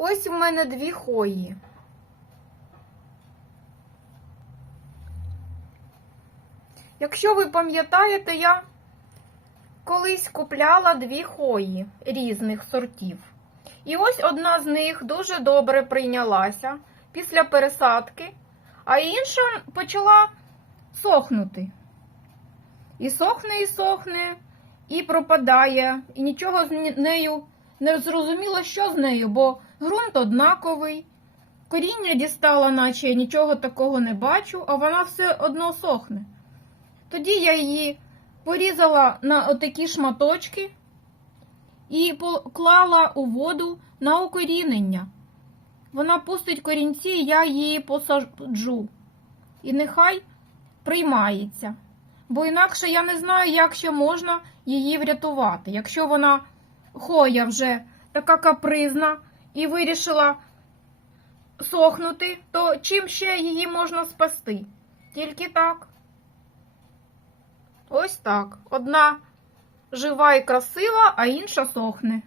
Ось у мене дві хої. Якщо ви пам'ятаєте, я колись купляла дві хої різних сортів. І ось одна з них дуже добре прийнялася після пересадки, а інша почала сохнути. І сохне, і сохне, і пропадає, і нічого з нею не зрозуміло, що з нею, бо ґрунт однаковий. Коріння дістала, наче я нічого такого не бачу, а вона все одно сохне. Тоді я її порізала на отакі шматочки і поклала у воду на укорінення. Вона пустить корінці, я її посаджу. І нехай приймається. Бо інакше я не знаю, як ще можна її врятувати. Якщо вона хоя вже така капризна і вирішила сохнути, то чим ще її можна спасти? Тільки так. Ось так. Одна жива і красива, а інша сохне.